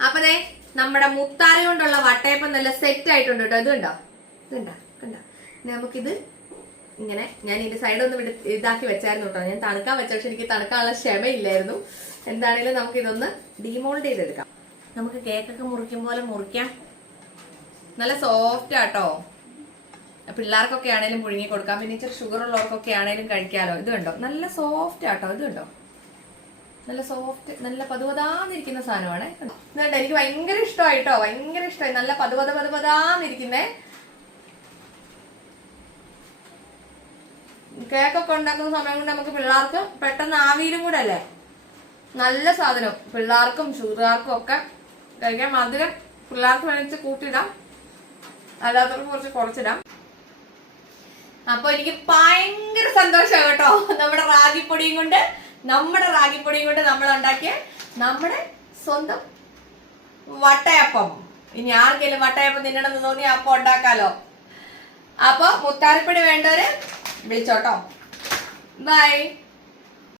അപ്പൊ ദേ നമ്മുടെ മുത്താര കൊണ്ടുള്ള വട്ടയപ്പം നല്ല സെറ്റ് ആയിട്ടുണ്ട് കേട്ടോ. ഇത് കണ്ടോ? ഇത് കണ്ടോ? നമുക്കിത് ഇങ്ങനെ ഞാൻ ഇതിന്റെ സൈഡ് ഒന്ന് ഇതാക്കി വെച്ചായിരുന്നു കേട്ടോ. ഞാൻ തണുക്കാൻ വെച്ച പക്ഷെ എനിക്ക് തണുക്കാനുള്ള ക്ഷമയില്ലായിരുന്നു. എന്താണെങ്കിലും നമുക്ക് ഇതൊന്ന് ഡീമോൾഡ് ചെയ്തെടുക്കാം. നമുക്ക് കേക്കൊക്കെ മുറിക്കും പോലെ മുറിക്കാം. നല്ല സോഫ്റ്റ് ആട്ടോ. പിള്ളേർക്കൊക്കെ ആണെങ്കിലും പുഴുങ്ങി കൊടുക്കാം. പിന്നെ ഇച്ചിരി ഷുഗർ ഉള്ളവർക്കൊക്കെ ആണെങ്കിലും കഴിക്കാമല്ലോ ഇത് കണ്ടോ? നല്ല സോഫ്റ്റ് ആട്ടോ. ഇത് കണ്ടോ? നല്ല സോഫ്റ്റ് നല്ല പതുപതാന്നിരിക്കുന്ന സാധനമാണ്. എന്നിട്ട് എനിക്ക് ഭയങ്കര ഇഷ്ടമായിട്ടോ? ഭയങ്കര ഇഷ്ടമായി. നല്ല പതുപത പതുപതാന്നിരിക്കുന്നേ. കേക്കൊക്കെ ഉണ്ടാക്കുന്ന സമയം കൊണ്ട് നമുക്ക് പിള്ളേർക്ക് പെട്ടെന്ന് ആവിയിലും കൂടെ അല്ലേ? നല്ല സാധനം. പിള്ളേർക്കും ഷുഗർക്കാർക്കും ഒക്കെ കഴിക്കാൻ മധുരം പിള്ളേർക്ക് വേണിച്ച് കൂട്ടിയിടാം അല്ലാത്തവർക്ക് കുറച്ച് കുറച്ചിടാം. അപ്പൊ എനിക്ക് ഭയങ്കര സന്തോഷം കേട്ടോ. നമ്മുടെ റാഗിപ്പൊടിയും കൊണ്ട് നമ്മുടെ റാഗിപ്പൊടിയും കൊണ്ട് നമ്മൾ ഉണ്ടാക്കിയ നമ്മുടെ സ്വന്തം വട്ടയപ്പം. ഇനി ആർക്കെങ്കിലും വട്ടയപ്പം തിന്നണമെന്ന് തോന്നി അപ്പം ഉണ്ടാക്കാലോ. അപ്പൊ മുത്താരപ്പൊടി വേണ്ടവര് വിളിച്ചോട്ടോ. ബൈ